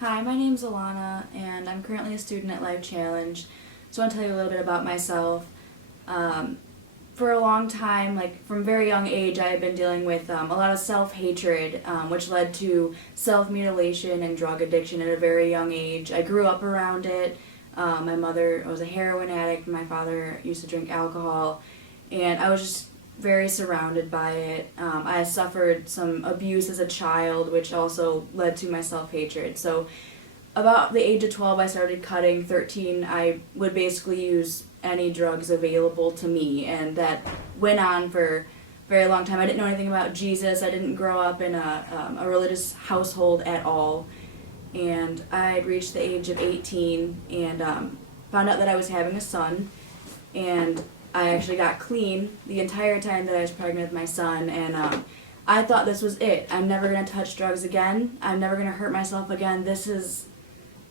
Hi, my name's Alanna, and I'm currently a student at Life Challenge. So I want to tell you a little bit about myself. Um, for a long time, like from very young age, I had been dealing with a lot of self-hatred, which led to self-mutilation and drug addiction at a very young age. I grew up around it. My mother was a heroin addict. My father used to drink alcohol, and I was just very surrounded by it. I suffered some abuse as a child, which also led to my self-hatred. So about the age of 12, I started cutting. 13, I would basically use any drugs available to me, and that went on for a very long time. I didn't know anything about Jesus. I didn't grow up in a religious household at all, and I had reached the age of 18 and found out that I was having a son, and I actually got clean the entire time that I was pregnant with my son, and I thought this was it. I'm never going to touch drugs again. I'm never going to hurt myself again. This is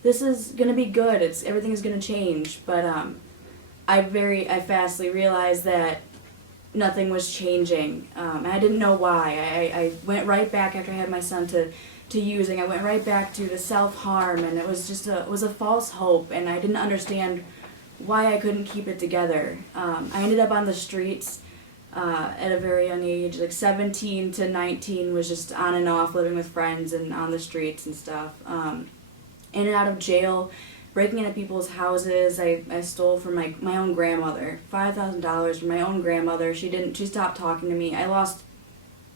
going to be good. Everything is going to change. But I fastly realized that nothing was changing, and I didn't know why. I went right back after I had my son to using. I went right back to the self-harm, and it was just it was a false hope, and I didn't understand why I couldn't keep it together. I ended up on the streets at a very young age, like 17 to 19, was just on and off, living with friends and on the streets and stuff. In and out of jail, breaking into people's houses. I stole from my own grandmother, $5,000 from my own grandmother. She stopped talking to me. I lost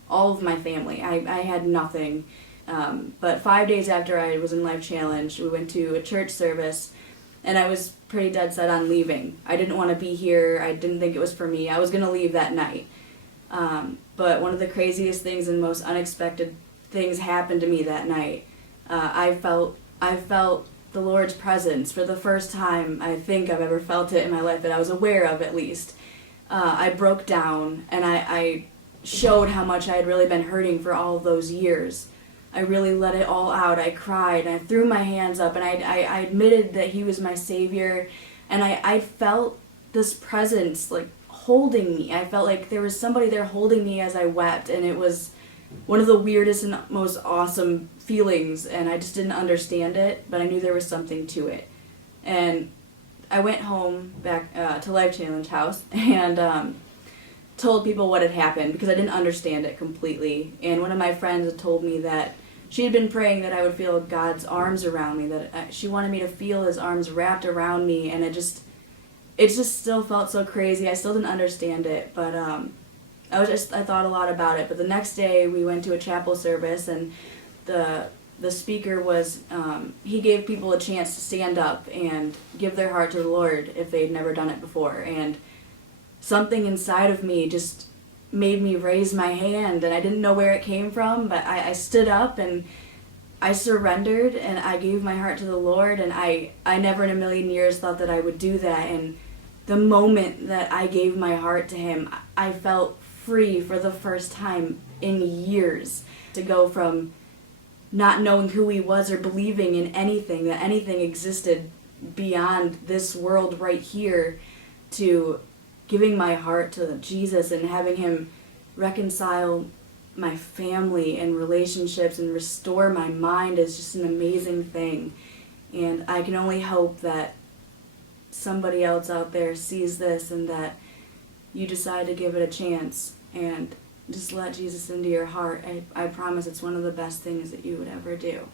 all of my family. I had nothing. But 5 days after I was in Life Challenge, we went to a church service, and I was pretty dead set on leaving. I didn't want to be here. I didn't think it was for me. I was going to leave that night. But one of the craziest things and most unexpected things happened to me that night. I felt the Lord's presence for the first time I think I've ever felt it in my life, that I was aware of at least. I broke down, and I showed how much I had really been hurting for all of those years. I really let it all out. I cried, and I threw my hands up, and I admitted that He was my Savior, and I felt this presence, like, holding me. I felt like there was somebody there holding me as I wept, and it was one of the weirdest and most awesome feelings, and I just didn't understand it, but I knew there was something to it. And I went home back to Life Challenge House, and told people what had happened, because I didn't understand it completely. And one of my friends had told me that she had been praying that I would feel God's arms around me, that she wanted me to feel His arms wrapped around me, and it just still felt so crazy. I still didn't understand it, but I thought a lot about it. But the next day we went to a chapel service, and the speaker was, he gave people a chance to stand up and give their heart to the Lord if they'd never done it before. And something inside of me just made me raise my hand, and I didn't know where it came from, but I stood up and I surrendered, and I gave my heart to the Lord, and I never in a million years thought that I would do that. And the moment that I gave my heart to Him, I felt free for the first time in years, to go from not knowing who He was or believing in anything, that anything existed beyond this world right here, to giving my heart to Jesus and having Him reconcile my family and relationships and restore my mind is just an amazing thing. And I can only hope that somebody else out there sees this, and that you decide to give it a chance and just let Jesus into your heart. I promise it's one of the best things that you would ever do.